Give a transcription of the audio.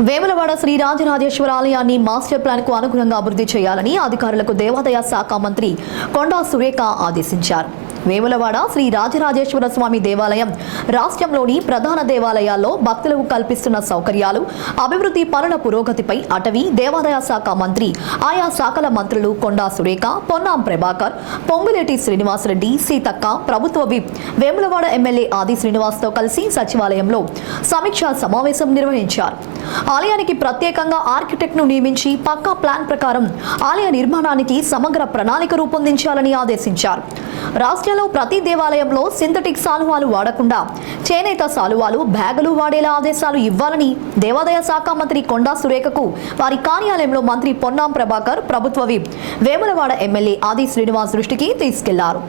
వేములవాడ శ్రీ రాజరాజేశ్వర ఆలయాన్ని master plan కు అనుగుణంగా అభివృద్ధి చేయాలని అధికారులకు దేవాదాయ శాఖ మంత్రి కొండా సురేఖ ఆదేశించారు. వేములవాడ శ్రీ రాజరాజేశ్వర స్వామి దేవాలయం రాష్ట్రంలోని ప్రధాన దేవాలయాల్లో భక్తులకు కల్పిస్తున్న సౌకర్యాలు, అభివృద్ధి పనుల పురోగతిపై అటవీ దేవాదాయ శాఖ మంత్రి, ఆయా శాఖల మంత్రులు కొండా సురేఖ, పొన్నాం ప్రభాకర్, పొంగులేటి శ్రీనివాసరెడ్డి, సీతక్క, ప్రభుత్వ విప్ వేములవాడ ఎమ్మెల్యే ఆది శ్రీనివాస్తో కలిసి సచివాలయంలో సమీక్షా సమావేశం నిర్వహించారు. ఆలయానికి ప్రత్యేకంగా ఆర్కిటెక్ట్ను నియమించి పక్కా ప్లాన్ ప్రకారం ఆలయ నిర్మాణానికి సమగ్ర ప్రణాళిక రూపొందించాలని ఆదేశించారు. రాష్ట్రంలో ప్రతి దేవాలయంలో సింథటిక్ సాలువాలు వాడకుండా చేనేత సాలువాలు, బ్యాగులు వాడేలా ఆదేశాలు ఇవ్వాలని దేవాదాయ శాఖ మంత్రి కొండా సురేఖకు వారి కార్యాలయంలో మంత్రి పొన్నాం ప్రభాకర్, ప్రభుత్వ విప్ వేములవాడ ఎమ్మెల్యే ఆది శ్రీనివాస్ దృష్టికి తీసుకెళ్లారు.